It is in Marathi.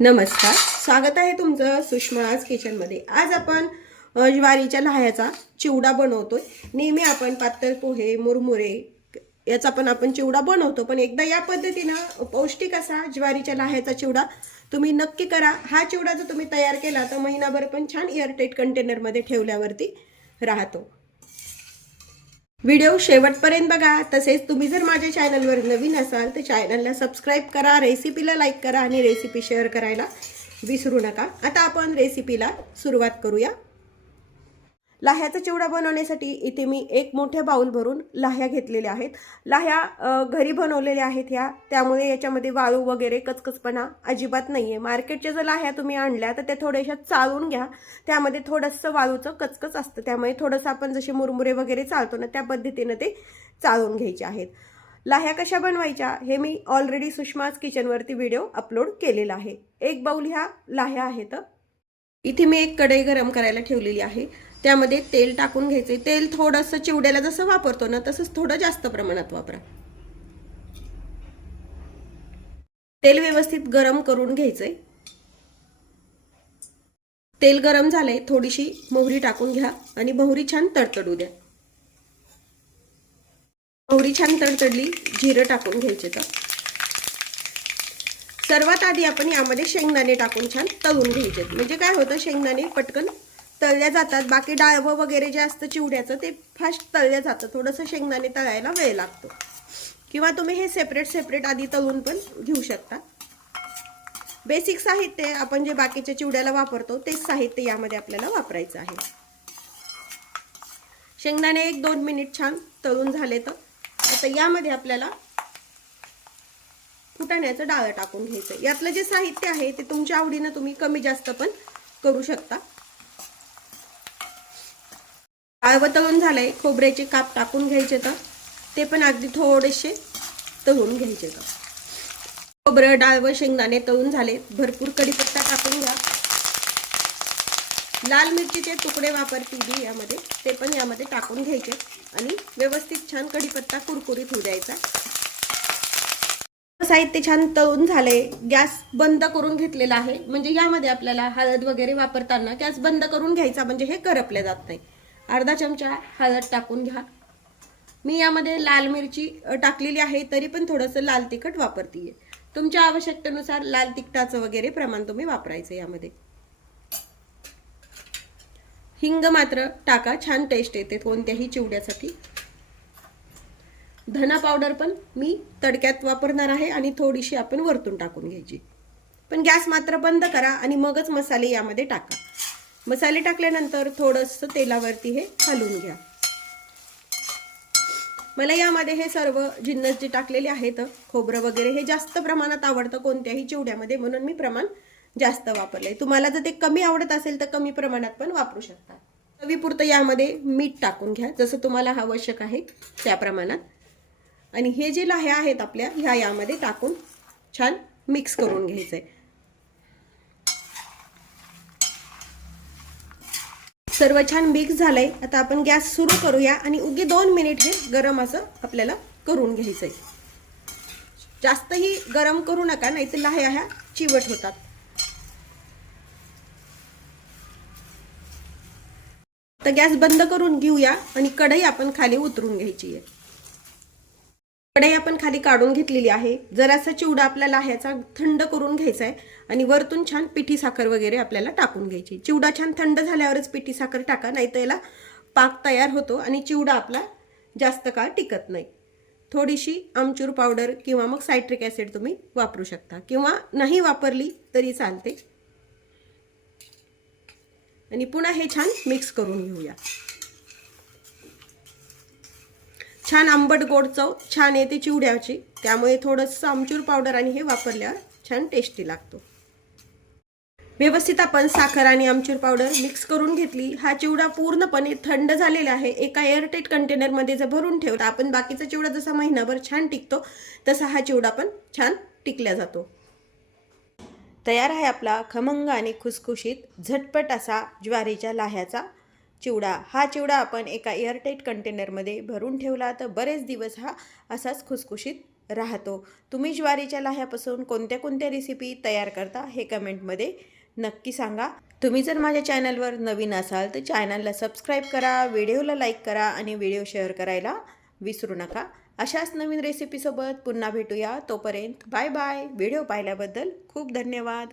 नमस्कार, स्वागत आहे तुमचं सुषमाज किचनमध्ये। आज आपण ज्वारीच्या लाह्याचा चिवडा बनवतोय। नेहमी आपण पातळ पोहे, मुरमुरे याचा पण आपण चिवडा बनवतो, पण एकदा या पद्धतीने पौष्टिक असा ज्वारीच्या लाह्याचा चिवडा तुम्ही नक्की करा। हा चिवडा जर तुम्ही तयार केला तर महिनाभर पण छान एअरटाइट कंटेनर मध्ये ठेवल्यावरती राहतो। व्हिडिओ शेवटपर्यंत बघा। तसेच तुम्ही जर माझ्या चॅनलवर नवीन असाल तर चॅनलला सबस्क्राइब करा, रेसिपीला लाईक करा आणि रेसिपी शेअर करायला विसरू नका। आता आपण रेसिपीला सुरुवात करूया। लाह्याचा चिवडा बनवण्यासाठी इथे मी एक मोठे बाउल भरून लाह्या घेतलेल्या आहेत। लाह्या घरी बनवलेल्या आहेत ह्या, त्यामुळे याच्यामध्ये वाळू वगैरे कचकचपणा अजिबात नाहीये। मार्केटच्या जर लाह्या तुम्ही आणल्या तर त्या थोड्याशा चाळून घ्या, त्यामध्ये थोडंसं वाळूचं कचकच असतं, त्यामुळे थोडंसं आपण जसे मुरमुरे वगैरे चालतो ना त्या पद्धतीने ते चाळून घ्यायचे आहेत। लाह्या कशा बनवायच्या हे मी ऑलरेडी सुषमाज किचनवरती व्हिडिओ अपलोड केलेला आहे। एक बाउल ह्या लाह्या आहेत। इथे मी एक कढई गरम करायला ठेवलेली आहे, त्यामध्ये तेल टाकून घ्यायचे। तेल थोडंसं चिवड्याला जसं वापरतो ना तसंच थोडं जास्त प्रमाणात वापरा। तेल व्यवस्थित गरम करून घ्यायचे। तेल गरम झाले, थोडीशी मोहरी टाकून घ्या आणि मोहरी छान तडतडू द्या। मोहरी छान तडतडली, जिरं टाकून घ्यायचे। तर सर्वात आधी आपण यामध्ये शेंगदाणे टाकून छान तळून घ्यायचे। म्हणजे काय होतं, शेंगदाणे पटकन तळल्या जातात। बाकी डाळवं वगैरे जे असतं चिवड्याचं ते फास्ट तळल्या जातं, थोडंसं शेंगदाणे तळायला वेळ लागतो। किंवा तुम्ही हे सेपरेट आधी तळून पण घेऊ शकता। बेसिक साहित्य आपण जे बाकीच्या चिवड्याला वापरतो तेच साहित्य यामध्ये आपल्याला वापरायचं आहे। शेंगदाणे 1-2 मिनिट छान तळून झाले तर आता यामध्ये आपल्याला फुटाण्याचं डाळ टाकून घ्यायचं। यातलं जे साहित्य आहे ते तुमच्या आवडीने तुम्ही कमी जास्त पण करू शकता। डाळ तळून झालंय, खोबऱ्याचे काप टाकून घ्यायचे, तर ते पण अगदी थोडेसे तळून घ्यायचे। तर खोबरं, डाळ व शेंगदाणे तळून झाले, भरपूर कढीपत्ता टाकून घ्या। लाल मिरचीचे तुकडे वापरते मी यामध्ये, ते पण यामध्ये टाकून घ्यायचे आणि व्यवस्थित छान कढीपत्ता कुरकुरीत होऊ द्यायचा। साहित्य छान तळून झाले, गॅस बंद करून घेतलेला आहे। म्हणजे यामध्ये आपल्याला हळद वगैरे वापरताना गॅस बंद करून घ्यायचा, म्हणजे हे करपले जात नाही। अर्धा चमचा हळद टाकून घ्या। मी यामध्ये लाल मिरची टाकलेली आहे, तरी पण थोडंसं लाल तिखट वापरतीये। तुमच्या आवश्यकतेनुसार लाल तिखटाचं वगैरे प्रमाण तुम्ही वापरायचं। यामध्ये हिंग मात्र टाका, छान टेस्ट येते कोणत्याही चिवड्यासाठी। धना पावडर पण मी तडक्यात वापरणार आहे आणि थोडीशी आपण वरतून टाकून घ्यायची। पण गॅस मात्र बंद करा आणि मगच मसाले यामध्ये टाका। मसाले टाकल्यानंतर थोडंसं तेलावरती हे हलवून घ्या। मला यामध्ये हे सर्व जिन्नस जे टाकलेले आहेत, खोबरं वगैरे, हे जास्त प्रमाणात आवडतं कोणत्याही चिवड्यामध्ये, म्हणून मी प्रमाण जास्त वापरले। तुम्हाला जर ते कमी आवडत असेल तर कमी प्रमाणात पण वापरू शकता। चवीपुरतं यामध्ये मीठ टाकून घ्या, जसं तुम्हाला आवश्यक आहे त्या प्रमाणात। आणि हे जे लाह्या आहेत आपल्या ह्या यामध्ये टाकून छान मिक्स करून घ्यायचंय। सर्व छान मिक्स झालंय। आता आपण गॅस सुरू करूया आणि उगी 2 मिनिट हे गरम असं आपल्याला करून घ्यायचंय। जास्तही गरम करू नका, नाहीतर लाह्या ह्या चिवट होतात। तर गॅस बंद करून घेऊया आणि कढई आपण खाली उतरून घ्यायची आहे। कढई आपण खाली काढून घेतलेली आहे। जरासा चिवडा आपल्या लाह्याचा थंड करून घ्यायचा आहे आणि वरतून छान पिठी साखर वगैरे आपल्याला टाकून घ्यायची। चिवडा छान थंड झाल्यावरच पिठी साखर टाका, नाहीतर याला पाक तयार होतो आणि चिवडा आपला जास्त काळ टिकत नाही। थोडीशी आमचूर पावडर किंवा मग सायट्रिक ॲसिड तुम्ही वापरू शकता, किंवा नाही वापरली तरी चालते। आणि पुन्हा हे छान मिक्स करून घेऊया। छान आंबट गोड चव छान येते चिवड्याची, त्यामुळे थोडंसं आमचूर पावडर आणि हे वापरल्यावर छान टेस्टी लागतो। व्यवस्थित आपण साखर आणि आमचूर पावडर मिक्स करून घेतली। हा चिवडा पूर्णपणे थंड झालेला आहे। एका एअरटाइट कंटेनर मध्ये जर भरून ठेवला आपण, बाकीचा चिवडा जसा महिनाभर छान टिकतो तसा हा चिवडा पण छान टिकला जातो। तयार आहे आपला खमंग आणि खुसखुशीत झटपट असा ज्वारीच्या लाह्याचा चिवडा। हा चिवडा आपण एका एअरटाइट कंटेनरमध्ये भरून ठेवला तर बरेच दिवस हा असाच खुसखुशीत राहतो। तुम्ही ज्वारीच्या लाह्यापासून कोणत्या कोणत्या रेसिपी तयार करता हे कमेंटमध्ये नक्की सांगा। तुम्ही जर माझ्या चॅनलवर नवीन असाल तर चॅनलला सबस्क्राईब करा, व्हिडिओला लाईक करा आणि व्हिडिओ शेअर करायला विसरू नका। अशाच नवीन रेसिपीसोबत पुन्हा भेटूया। तोपर्यंत बाय बाय। व्हिडिओ पाहिल्याबद्दल खूप धन्यवाद।